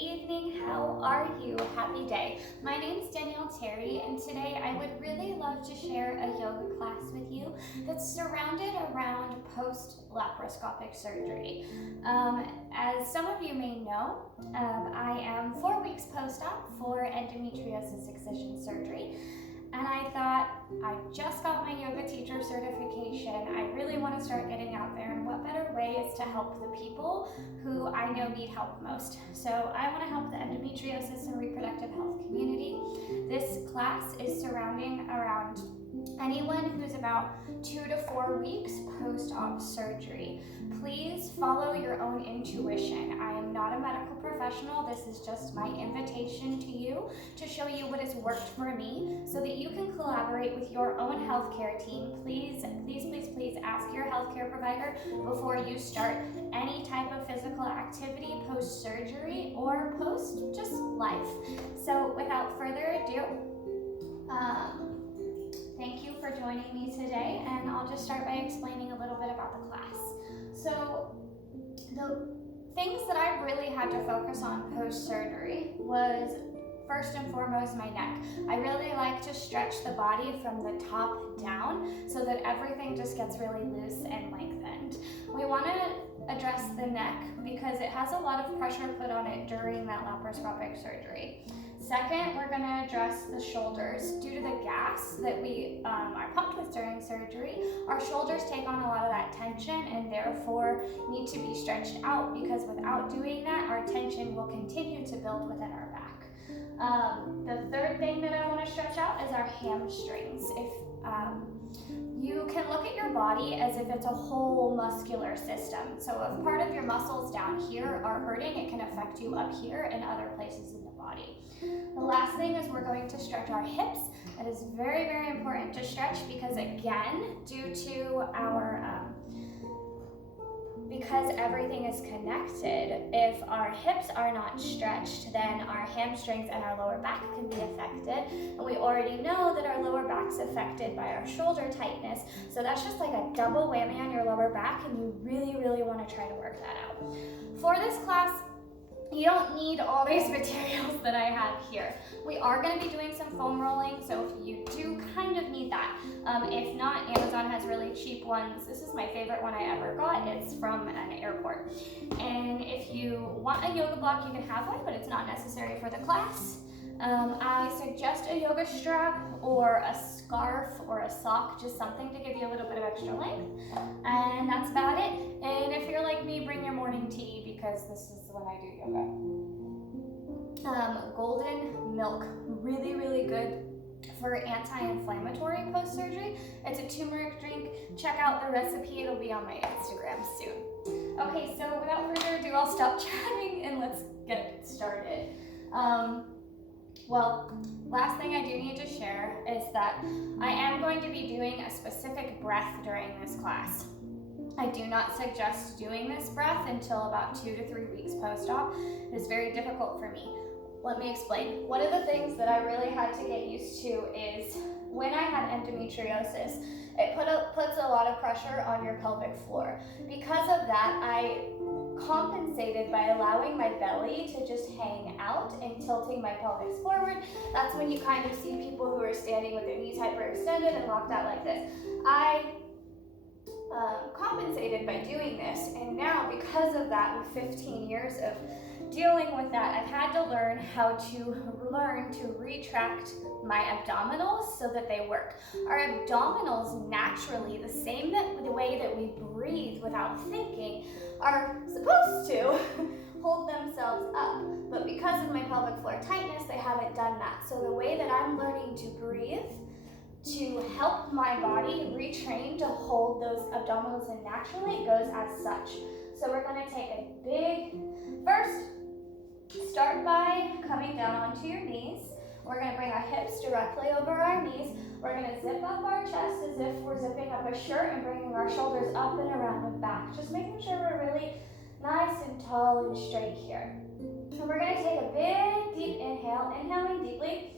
evening. How are you? Happy day. My name's Danielle and today I would really love to share a yoga class with you that's surrounded around post-laparoscopic surgery. As some of you may know, I am 4 weeks post-op for endometriosis excision surgery. And I thought, I just got my yoga teacher certification. I really want to start getting out there, and what better way is to help the people who I know need help most. So I want to help the endometriosis and reproductive health community. This class is surrounding around anyone who's about 2 to 4 weeks post-op surgery. Please follow your own intuition. I am not a medical professional. This is just my invitation to you to show you what has worked for me so that you can collaborate with your own healthcare team. Please ask your healthcare provider before you start any type of physical activity post-surgery or post just life. So without further ado, thank you for joining me today, and I'll just start by explaining a little bit about the class. So the things that I really had to focus on post-surgery was first and foremost my neck. I really like to stretch the body from the top down so that everything just gets really loose and lengthened. We want to address the neck because it has a lot of pressure put on it during that laparoscopic surgery. Second, we're going to address the shoulders. Due to the gas that we are pumped with during surgery, our shoulders take on a lot of that tension and therefore need to be stretched out, because without doing that, our tension will continue to build within our back. The third thing that I want to stretch out is our hamstrings. If you can look at your body as if it's a whole muscular system. So if part of your muscles down here are hurting, it can affect you up here and other places in the body. The last thing is we're going to stretch our hips. It is very, very important to stretch because, again, due to our because everything is connected, if our hips are not stretched, then our hamstrings and our lower back can be affected. And we already know that our lower back's affected by our shoulder tightness. So that's just like a double whammy on your lower back, and you really, really want to try to work that out. For this class, you don't need all these materials that I have here. We are going to be doing some foam rolling, so if you do kind of need that. If not, Amazon has really cheap ones. This is my favorite one I ever got. It's from an airport. And if you want a yoga block, you can have one, but it's not necessary for the class. I suggest a yoga strap or a scarf or a sock, just something to give you a little bit of extra length. And that's about it. And if you're like me, bring your morning tea, because this is when I do yoga. Golden milk, really, really good for anti-inflammatory post-surgery. It's a turmeric drink. Check out the recipe. It'll be on my Instagram soon. Okay, so without further ado, I'll stop chatting and let's get started. Well, last thing I do need to share is that I am going to be doing a specific breath during this class. I do not suggest doing this breath until about 2 to 3 weeks post-op. It is very difficult for me. Let me explain. One of the things that I really had to get used to is when I had endometriosis, it puts a lot of pressure on your pelvic floor. Because of that, I compensated by allowing my belly to just hang out and tilting my pelvis forward. That's when you kind of see people who are standing with their knees hyperextended and locked out like this. I compensated by doing this, and now because of that, with 15 years of dealing with that, I've had to learn how to retract my abdominals so that they work. Our abdominals naturally, the way that we breathe without thinking, are supposed to hold themselves up, but because of my pelvic floor tightness, they haven't done that. So the way that I'm learning to breathe to help my body retrain to hold those abdominals in naturally, it goes as such. So we're going to take a big, first, start by coming down onto your knees. We're going to bring our hips directly over our knees. We're going to zip up our chest as if we're zipping up a shirt and bringing our shoulders up and around and back. Just making sure we're really nice and tall and straight here. And we're going to take a big, deep inhale, inhaling deeply,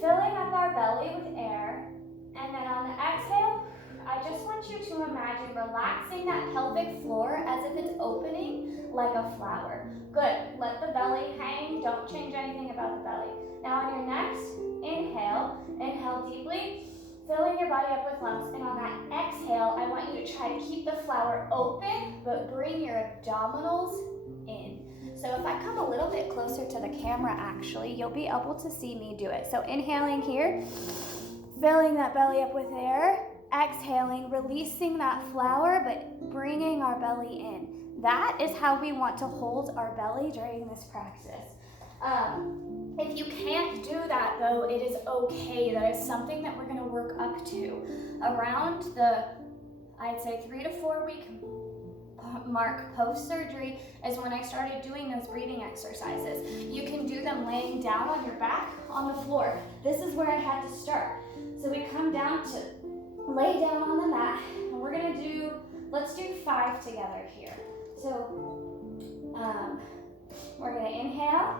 filling up our belly with air. And then on the exhale, I just want you to imagine relaxing that pelvic floor as if it's opening like a flower. Good. Let the belly hang. Don't change anything about the belly. Now on your next inhale, inhale deeply, filling your body up with lumps. And on that exhale, I want you to try to keep the flower open, but bring your abdominals in. So if I come a little bit closer to the camera, actually, you'll be able to see me do it. So inhaling here, filling that belly up with air, exhaling, releasing that flower, but bringing our belly in. That is how we want to hold our belly during this practice. If you can't do that, though, it is okay. That is something that we're going to work up to. Around the, I'd say, 3 to 4 week mark post-surgery is when I started doing those breathing exercises. You can do them laying down on your back on the floor. This is where I had to start. So we come down to lay down on the mat, and we're going to do, let's do 5 together here. So we're going to inhale,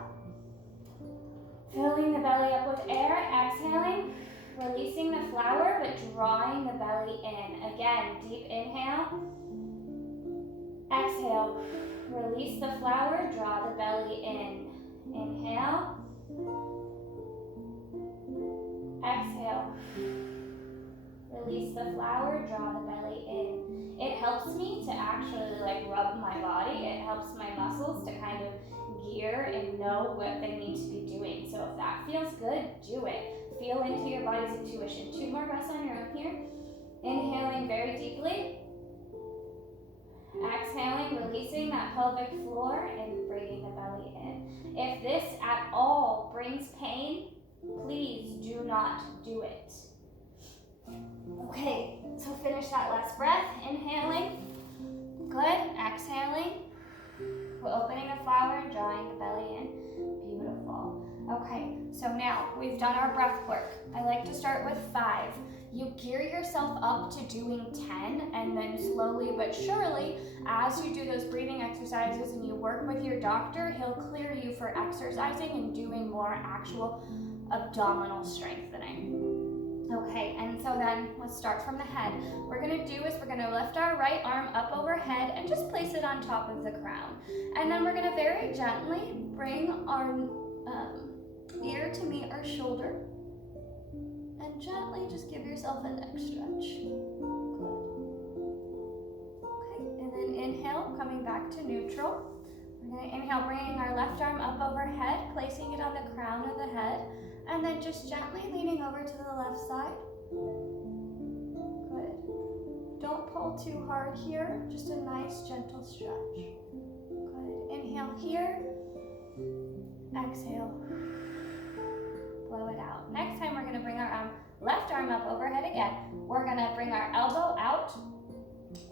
filling the belly up with air, exhaling, releasing the flower, but drawing the belly in. Again, deep inhale, exhale, release the flower, draw the belly in. Inhale, exhale, release the flower, draw the belly in. It helps me to actually rub my body. It helps my muscles to kind of gear and know what they need to be doing. So if that feels good, do it. Feel into your body's intuition. 2 more breaths on your own here. Inhaling very deeply. Exhaling, releasing that pelvic floor and bringing the belly in. If this at all brings pain, please do not do it. Okay, so finish that last breath. Inhaling. Good. Exhaling. We're opening the flower and drawing the belly in. Beautiful. Okay, so now we've done our breath work. I like to start with 5. You gear yourself up to doing 10, and then slowly but surely, as you do those breathing exercises and you work with your doctor, he'll clear you for exercising and doing more actual abdominal strengthening. Okay, and so then let's start from the head. What we're gonna do is we're gonna lift our right arm up overhead and just place it on top of the crown. And then we're gonna very gently bring our ear to meet our shoulder. And gently just give yourself a neck stretch. Good. Okay, and then inhale, coming back to neutral. We're gonna inhale, bringing our left arm up overhead, placing it on the crown of the head. And then just gently leaning over to the left side. Good. Don't pull too hard here, just a nice gentle stretch. Good. Inhale here. Exhale. Blow it out. Next time we're going to bring our left arm up overhead again. We're going to bring our elbow out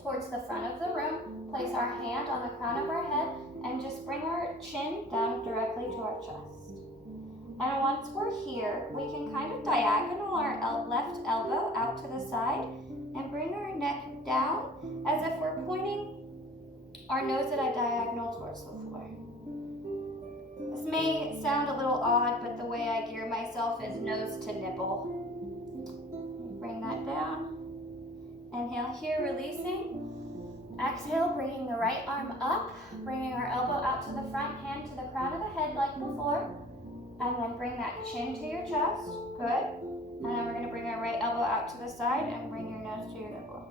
towards the front of the room, place our hand on the crown of our head, and just bring our chin down directly to our chest. And once we're here, we can kind of diagonal our left elbow out to the side and bring our neck down as if we're pointing our nose at a diagonal towards the floor. This may sound a little odd, but the way I gear myself is nose to nipple. Bring that down. Inhale here, releasing. Exhale, bringing the right arm up, bringing our elbow out to the front, hand to the crown of the head like before. And then bring that chin to your chest. Good. And then we're going to bring our right elbow out to the side and bring your nose to your nipple.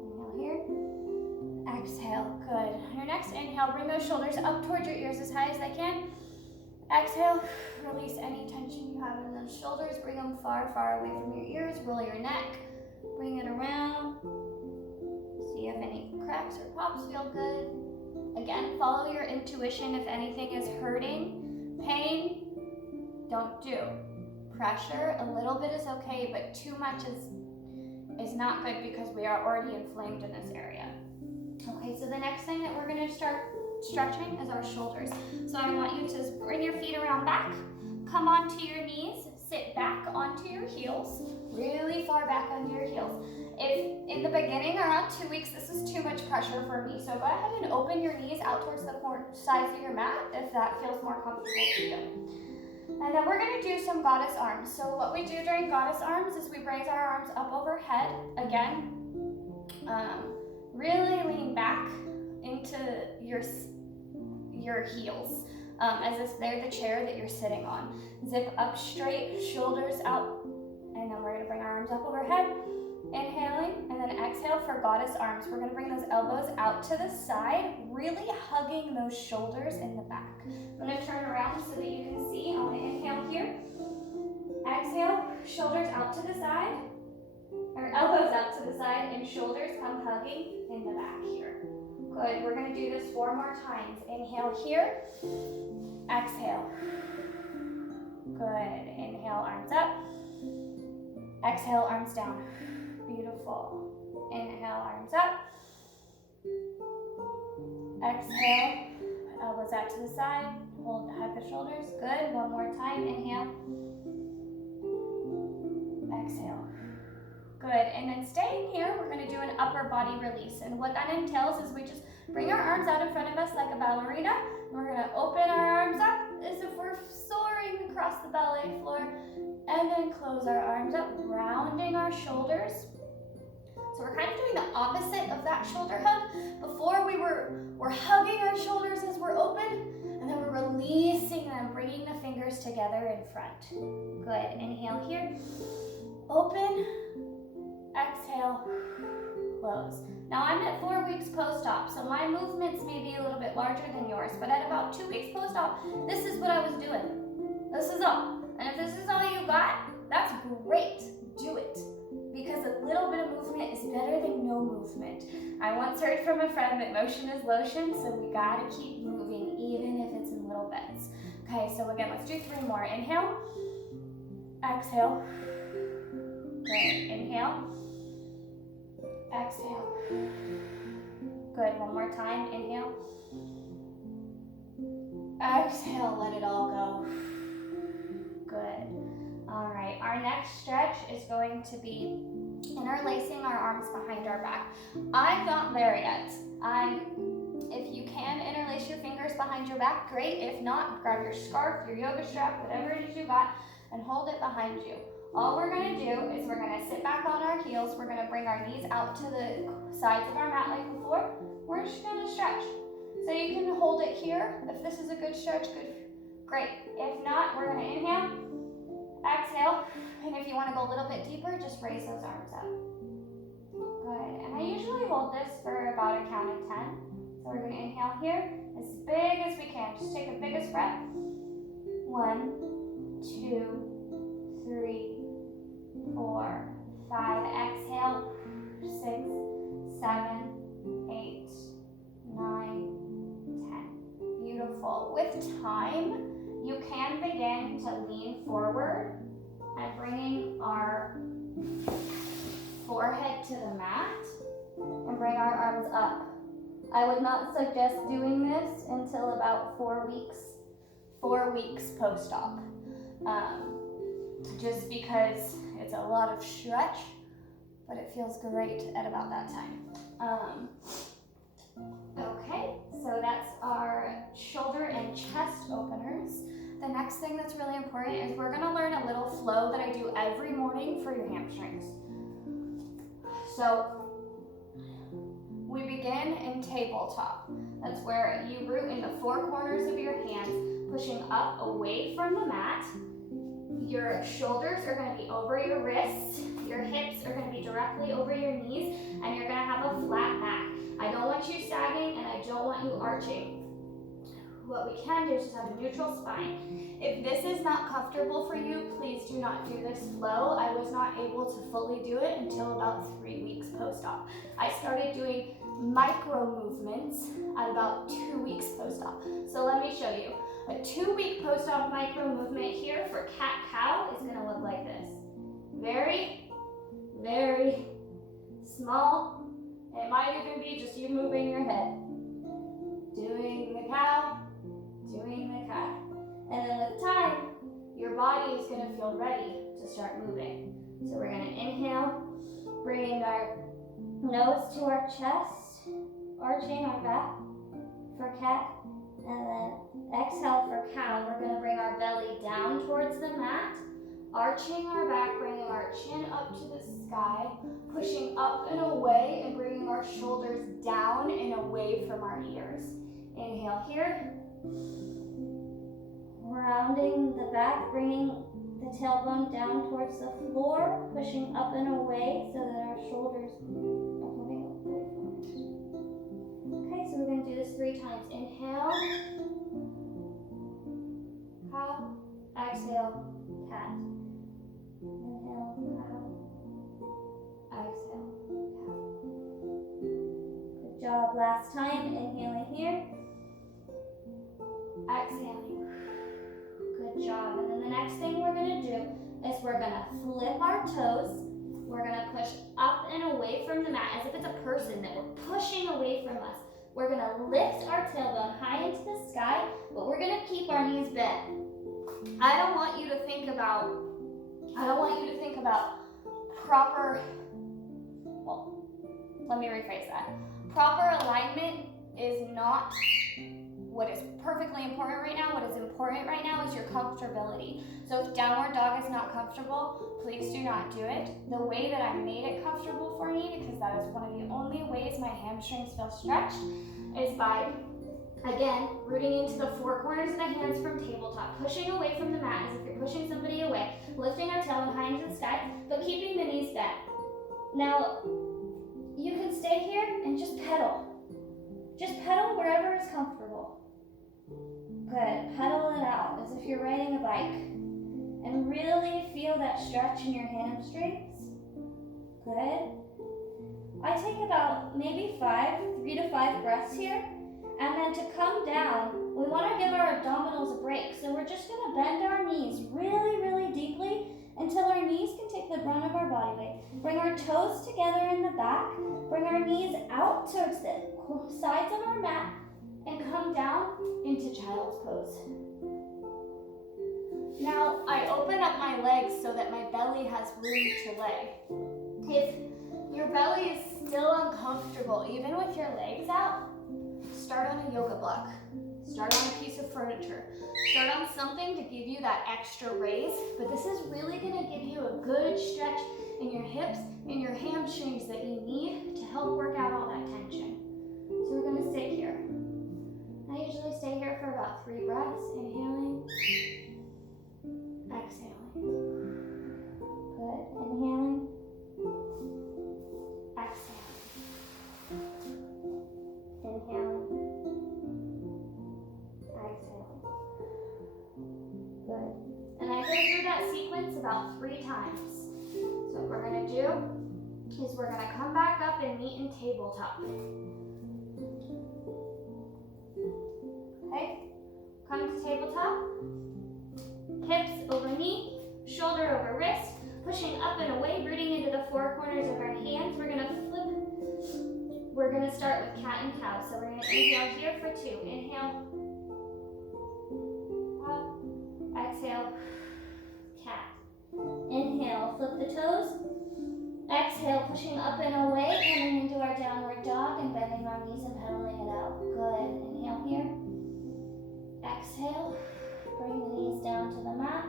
Inhale here. Exhale. Good. On your next inhale, bring those shoulders up towards your ears as high as they can. Exhale. Release any tension you have in those shoulders. Bring them far, far away from your ears. Roll your neck. Bring it around. See if any cracks or pops feel good. Again, follow your intuition. If anything is hurting, pain, don't do. Pressure, a little bit is okay, but too much is not good because we are already inflamed in this area. Okay, so the next thing that we're going to start stretching is our shoulders. So I want you to bring your feet around back, come onto your knees, sit back onto your heels, really far back onto your heels. If in the beginning, around 2 weeks, this is too much pressure for me. So go ahead and open your knees out towards the sides of your mat if that feels more comfortable to you. And then we're gonna do some goddess arms. So what we do during goddess arms is we raise our arms up overhead. Again, really lean back into your heels, as if they're the chair that you're sitting on. Zip up straight, shoulders out, and then we're gonna bring our arms up overhead. Inhaling, and then exhale for goddess arms. We're gonna bring those elbows out to the side, really hugging those shoulders in the back. I'm gonna turn around so that you can see. I'm gonna inhale here. Exhale, shoulders out to the side, or elbows out to the side, and shoulders come hugging in the back here. Good, we're gonna do this 4 more times. Inhale here, exhale. Good, inhale, arms up. Exhale, arms down. Beautiful. Inhale, arms up. Exhale, elbows out to the side. Hold, hug the shoulders. Good. 1 more time. Inhale. Exhale. Good. And then staying here, we're going to do an upper body release. And what that entails is we just bring our arms out in front of us like a ballerina. We're going to open our arms up as if we're soaring across the ballet floor. And then close our arms up, rounding our shoulders. So we're kind of doing the opposite of that shoulder hug. Before we're hugging our shoulders as we're open, and then we're releasing them, bringing the fingers together in front. Good, inhale here. Open, exhale, close. Now I'm at 4 weeks post-op, so my movements may be a little bit larger than yours, but at about 2 weeks post-op, this is what I was doing. This is all. And if this is all you got, that's great. Do it. Because a little bit of movement is better than no movement. I once heard from a friend that motion is lotion, so we gotta keep moving, even if it's in little bits. Okay, so again, let's do 3 more. Inhale, exhale. Good, inhale, exhale. Good, 1 more time. Inhale, exhale, let it all go. Good. All right, our next stretch is going to be interlacing our arms behind our back. I'm not there yet. If you can interlace your fingers behind your back, great. If not, grab your scarf, your yoga strap, whatever it is you got, and hold it behind you. All we're gonna do is we're gonna sit back on our heels. We're gonna bring our knees out to the sides of our mat like before. We're just gonna stretch. So you can hold it here. If this is a good stretch, good, great. If not, we're gonna inhale, exhale, and if you want to go a little bit deeper, just raise those arms up. Good, and I usually hold this for about a count of 10. So we're going to inhale here as big as we can. Just take the biggest breath. 1, 2, 3, 4, 5. Exhale. 6, 7, 8, 9, 10. Beautiful. With time, you can begin to lean forward and bringing our forehead to the mat and bring our arms up. I would not suggest doing this until about 4 weeks post-op, just because it's a lot of stretch, but it feels great at about that time. Okay, so that's our shoulder and chest openers. The next thing that's really important is we're gonna learn a little flow that I do every morning for your hamstrings. So we begin in tabletop. That's where you root in the 4 corners of your hands, pushing up away from the mat. Your shoulders are gonna be over your wrists, your hips are gonna be directly over your knees, and you're gonna have a flat back. I don't want you sagging and I don't want you arching. What we can do is just have a neutral spine. If this is not comfortable for you, please do not do this flow. I was not able to fully do it until about 3 weeks post-op. I started doing micro movements at about 2 weeks post-op. So let me show you. A 2-week post-op micro movement here for cat-cow is gonna look like this. Very, very small. It might even be just you moving your head. Doing the cow, doing the cat. And then with time, your body is gonna feel ready to start moving. So we're gonna inhale, bringing our nose to our chest, arching our back for cat, And then exhale for cow. We're going to bring our belly down towards the mat, arching our back, bringing our chin up to the sky, pushing up and away, and bringing our shoulders down and away from our ears. Inhale here. Rounding the back, bringing the tailbone down towards the floor, pushing up and away so that our shoulders are coming away from us. Okay, so we're going to do this 3 times. Inhale, cow, exhale, cat. Inhale, cow, exhale, cat. Good job. Last time, inhaling here, exhaling. Good job. And then the next thing we're going to do is we're going to flip our toes. We're going to push up and away from the mat as if it's a person that we're pushing away from us. We're going to lift our tailbone high into the sky, but we're going to keep our knees bent. I don't want you to think about proper, well, let me rephrase that. Proper alignment is not what is perfectly important right now. What is important right now is your comfortability. So if downward dog is not comfortable, please do not do it. The way that I made it comfortable for me, because that is one of the only ways my hamstrings feel stretched, is by, again, rooting into the 4 corners of the hands from tabletop, pushing away from the mat as if you're pushing somebody away, lifting our tailbone high into the sky, but keeping the knees bent. Now, you can stay here and just pedal. Just pedal wherever is comfortable. Good. Pedal it out as if you're riding a bike. And really feel that stretch in your hamstrings. Good. I take about maybe 3 to 5 breaths here. And then to come down, we want to give our abdominals a break. So we're just going to bend our knees really, really deeply until our knees can take the brunt of our body weight. Bring our toes together in the back. Bring our knees out towards the sides of our mat and come down into child's pose. Now, I open up my legs so that my belly has room to lay. If your belly is still uncomfortable, even with your legs out, start on a yoga block. Start on a piece of furniture. Start on something to give you that extra raise, but this is really going to give you a good stretch in your hips and your hamstrings that you need to help work out all that tension. So we're going to sit here. I usually stay here for about 3 breaths, inhaling, exhaling. Good. Inhaling, exhaling. Inhaling, exhaling. Good. And I go through that sequence about 3 times. So what we're going to do is we're going to come back up and meet in tabletop. Okay, come to tabletop, hips over knee, shoulder over wrist, pushing up and away, rooting into the 4 corners of our hands. We're going to flip. We're going to start with cat and cow. So we're going to inhale here for 2. Inhale, up, exhale, cat. Inhale, flip the toes. Exhale, pushing up and away, coming into our downward dog and bending our knees and pedaling it out. Good. Inhale here. Exhale, bring the knees down to the mat,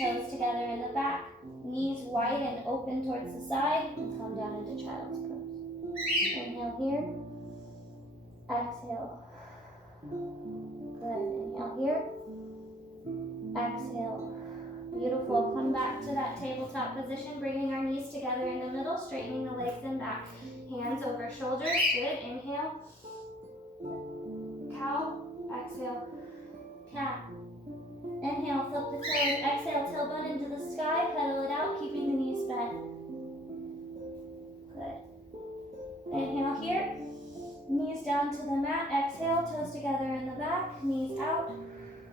toes together in the back, knees wide and open towards the side, and come down into child's pose. Inhale here, exhale. Good, inhale here, exhale. Beautiful, come back to that tabletop position, bringing our knees together in the middle, straightening the legs and back. Hands over shoulders, good, inhale. Cow, exhale. Cat. Inhale, flip the toes. Exhale, tailbone into the sky. Pedal it out, keeping the knees bent. Good. Inhale here. Knees down to the mat. Exhale, toes together in the back. Knees out.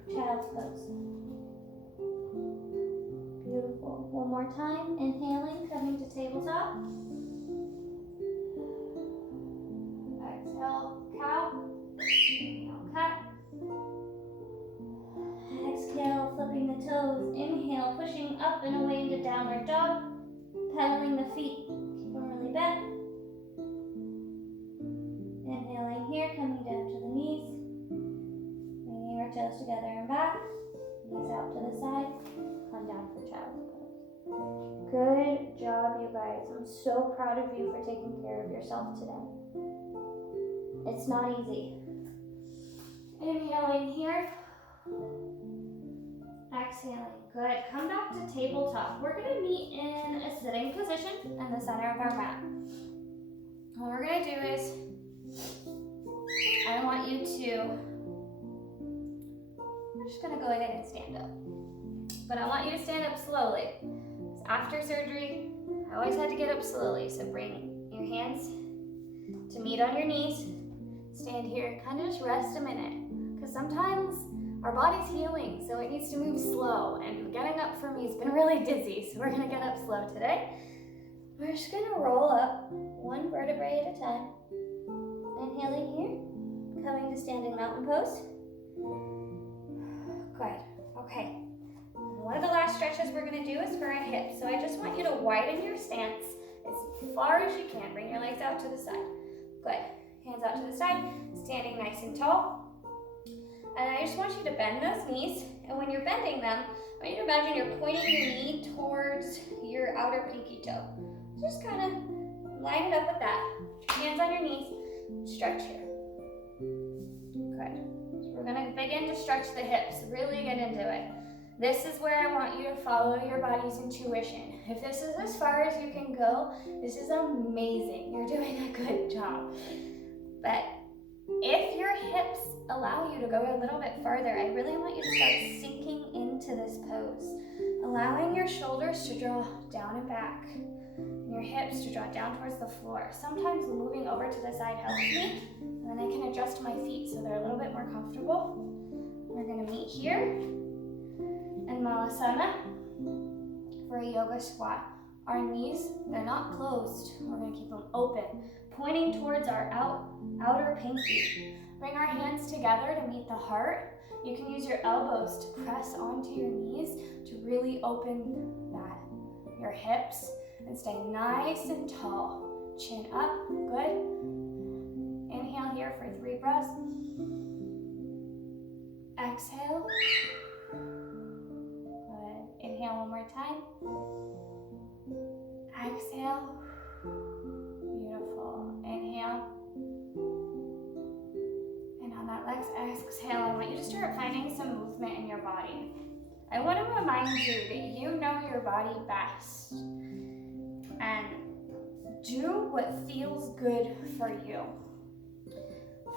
Child's pose. Beautiful. One more time. Inhaling, coming to tabletop. Exhale, cow. Inhale, cat. Exhale, flipping the toes. Inhale, pushing up and away into downward dog. Pedaling the feet. Keep them really bent. Inhaling here, coming down to the knees. together and back. Knees out to the side. Come down for child's pose. Good job, you guys. I'm so proud of you for taking care of yourself today. It's not easy. Inhaling here. Exhaling. Good. Come back to tabletop. We're going to meet in a sitting position in the center of our mat. What we're going to do is, I want you to, I'm just going to go ahead and stand up. But I want you to stand up slowly. After surgery, I always had to get up slowly. So bring your hands to meet on your knees. Stand here, kind of just rest a minute. Because sometimes our body's healing, so it needs to move slow. And getting up for me has been really dizzy, so we're gonna get up slow today. We're just gonna roll up one vertebrae at a time. Inhaling here, coming to standing mountain pose. Good, okay. One of the last stretches we're gonna do is for our hips. So I just want you to widen your stance as far as you can. Bring your legs out to the side. Good, hands out to the side, standing nice and tall. And I just want you to bend those knees. And when you're bending them, I want you to imagine you're pointing your knee towards your outer pinky toe. Just kind of line it up with that. Hands on your knees, stretch here. Good. So we're gonna begin to stretch the hips, really get into it. This is where I want you to follow your body's intuition. If this is as far as you can go, this is amazing. You're doing a good job. But if your hips allow you to go a little bit farther, I really want you to start sinking into this pose. Allowing your shoulders to draw down and back. And your hips to draw down towards the floor. Sometimes moving over to the side helps me. And then I can adjust my feet so they're a little bit more comfortable. We're gonna meet here in Malasana for a yoga squat. Our knees, they're not closed. We're gonna keep them open, pointing towards our outer pinky. Bring our hands together to meet the heart. You can use your elbows to press onto your knees to really open your hips and stay nice and tall. Chin up, good. Inhale here for 3 breaths. Exhale. Good. Inhale one more time. Exhale. Beautiful. Inhale. And on that next exhale, I want you to start finding some movement in your body. I want to remind you that you know your body best. And do what feels good for you.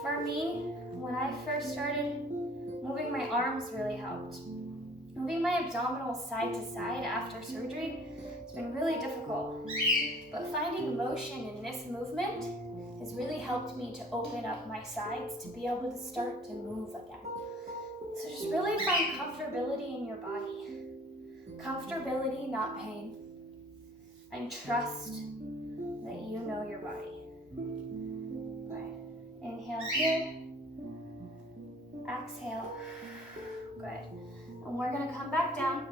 For me, when I first started, moving my arms really helped. Moving my abdominals side to side after surgery has been really difficult. But finding motion in this movement has really helped me to open up my sides to be able to start to move again. So just really find comfortability in your body. Comfortability, not pain. And trust that you know your body. Good. Inhale here. Exhale. Good. And we're going to come back down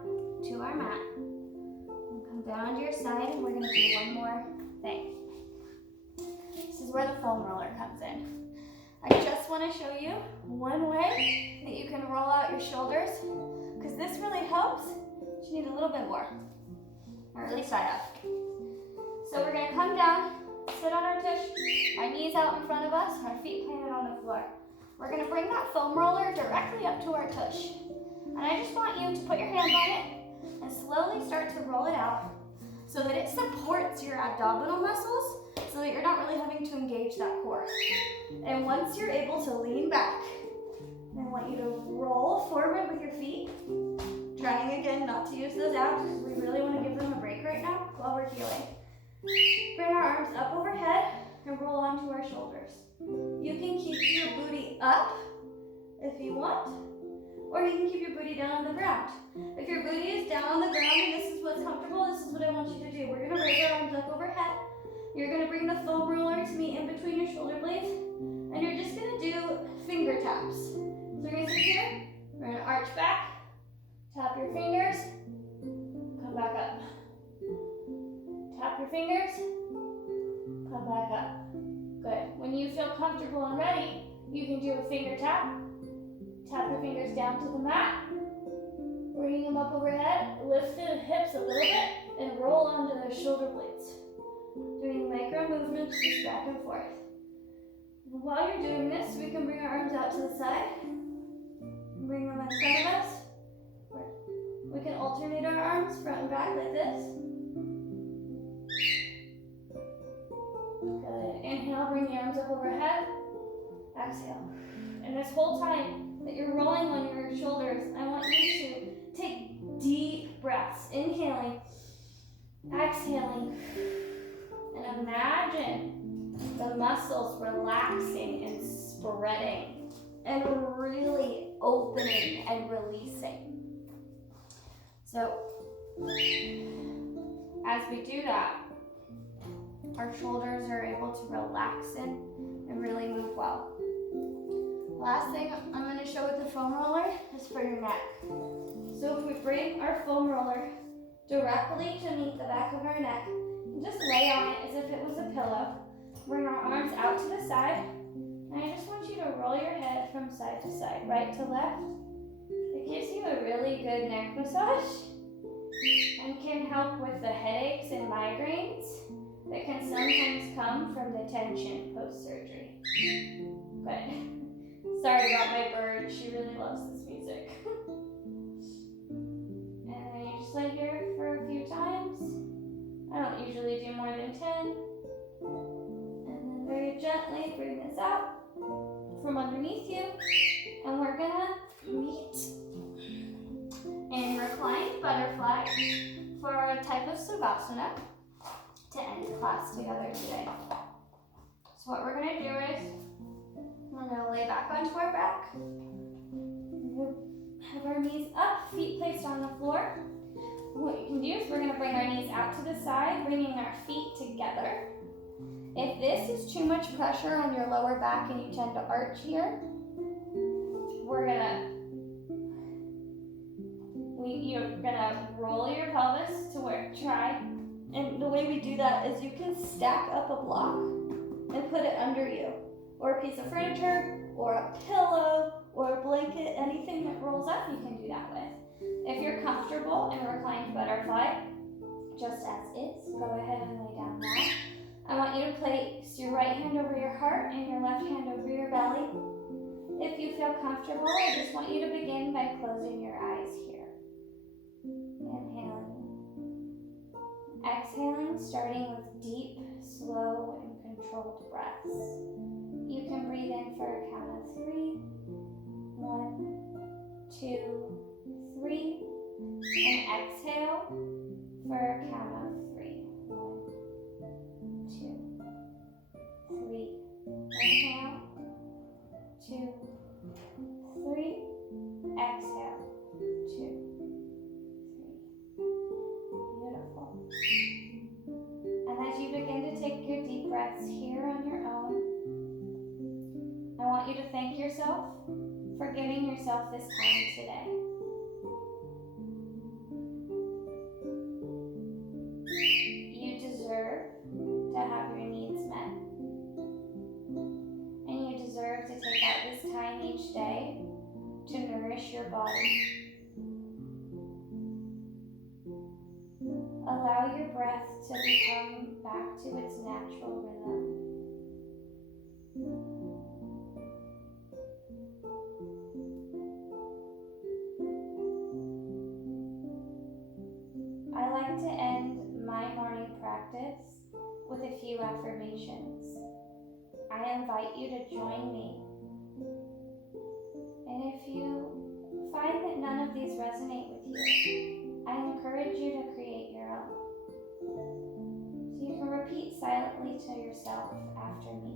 to our mat. We'll come down onto your side and we're going to do one more thing. This is where the foam roller comes in. I just want to show you one way that you can roll out your shoulders, because this really helps. You need a little bit more, or at least I have. So we're going to come down, sit on our tush, our knees out in front of us, our feet planted on the floor. We're going to bring that foam roller directly up to our tush. And I just want you to put your hands on it and slowly start to roll it out so that it supports your abdominal muscles, so that you're not really having to engage that core. And once you're able to lean back, I want you to roll forward with your feet, trying again not to use those abs because we really want to give them a break right now while we're healing. Bring our arms up overhead and roll onto our shoulders. You can keep your booty up if you want, or you can keep your booty down on the ground. If your booty is down on the ground and this is what's comfortable, this is what I want you to do. We're going to raise our arms up overhead. You're going to bring the foam roller to meet in between your shoulder blades, and you're just going to do finger taps. So we're going to sit here, we're going to arch back, tap your fingers, come back up. Tap your fingers, come back up. Good. When you feel comfortable and ready, you can do a finger tap, Tap your fingers down to the mat. Bringing them up overhead. Lift the hips a little bit and roll onto the shoulder blades. Doing micro movements just back and forth. While you're doing this, we can bring our arms out to the side. Bring them in front of us. We can alternate our arms front and back like this. Good. Inhale, bring the arms up overhead. Exhale. And this whole time that you're rolling on your shoulders, I want you to take deep breaths. Inhaling, exhaling, and imagine the muscles relaxing and spreading and really opening and releasing. So, as we do that, our shoulders are able to relax in and really move well. Last thing I'm going to show with the foam roller is for your neck. So if we bring our foam roller directly to meet the back of our neck, and just lay on it as if it was a pillow, bring our arms out to the side, and I just want you to roll your head from side to side, right to left. It gives you a really good neck massage and can help with the headaches and migraines that can sometimes come from the tension post-surgery. Good. Sorry about my bird, she really loves this music. And then you just lay here for a few times. I don't usually do more than 10. And then very gently bring this out from underneath you. And we're gonna meet in reclined butterfly for a type of savasana to end the class together today. So what we're gonna do is, we're gonna lay back onto our back. We'll have our knees up, feet placed on the floor. What you can do is we're gonna bring our knees out to the side, bringing our feet together. If this is too much pressure on your lower back and you tend to arch here, you're gonna roll your pelvis to where try. And the way we do that is you can stack up a block and put it under you, or a piece of furniture, or a pillow, or a blanket, anything that rolls up, you can do that with. If you're comfortable in reclined butterfly, just as is, go ahead and lay down now. I want you to place your right hand over your heart and your left hand over your belly. If you feel comfortable, I just want you to begin by closing your eyes here. Inhaling. Exhaling, starting with deep, slow, and controlled breaths. You can breathe in for a count of 3. 1, 2, 3. And exhale for a count of 3. 1, 2, 3. Inhale. 2, 3. Exhale. 2, 3. Beautiful. And as you begin to take your deep breaths here on your own, I want you to thank yourself for giving yourself this time today. You deserve to have your needs met. And you deserve to take out this time each day to nourish your body. Allow your breath to become back to its natural rhythm. I like to end my morning practice with a few affirmations. I invite you to join me. And if you find that none of these resonate with you, I encourage you to create your own. So you can repeat silently to yourself after me.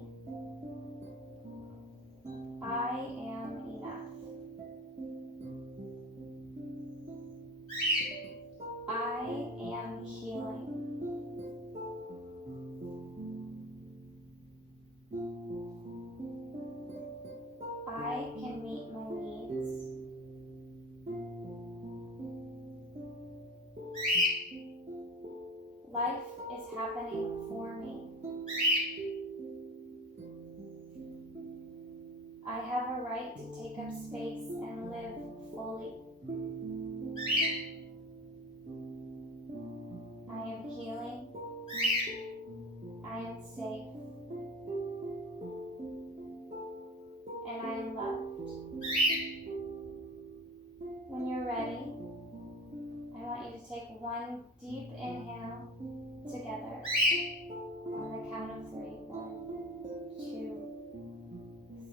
I am enough. I am healing. I can meet my needs. Life is happening for me. I have a right to take up space and live fully. I am healing. I am safe. And I am loved. When you're ready, I want you to take one deep inhale together on the count of 3. 1, 2,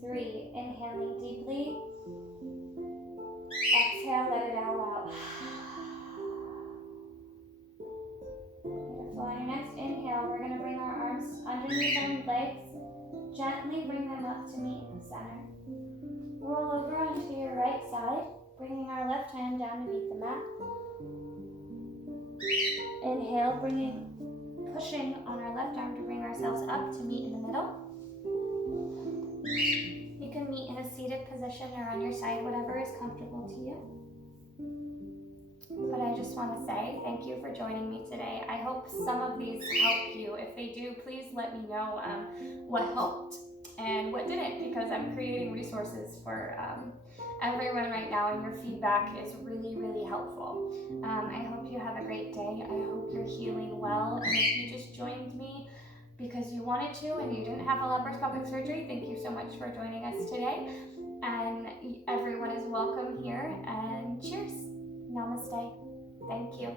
3. Inhaling deeply. Exhale, let it all out. Beautiful. On your next inhale, we're going to bring our arms underneath our legs. Gently bring them up to meet in the center. Roll over onto your right side, bringing our left hand down to meet the mat. Inhale, pushing on our left arm to bring ourselves up to meet in the middle. You can meet in a seated position or on your side, whatever is comfortable to you. But I just want to say thank you for joining me today. I hope some of these help you. If they do, please let me know what helped and what didn't, because I'm creating resources for everyone right now, and your feedback is really, really helpful. I hope you have a great day. I hope you're healing well. And if you just joined me because you wanted to and you didn't have a laparoscopic surgery, thank you so much for joining us today. And everyone is welcome here. And cheers. Namaste. Thank you.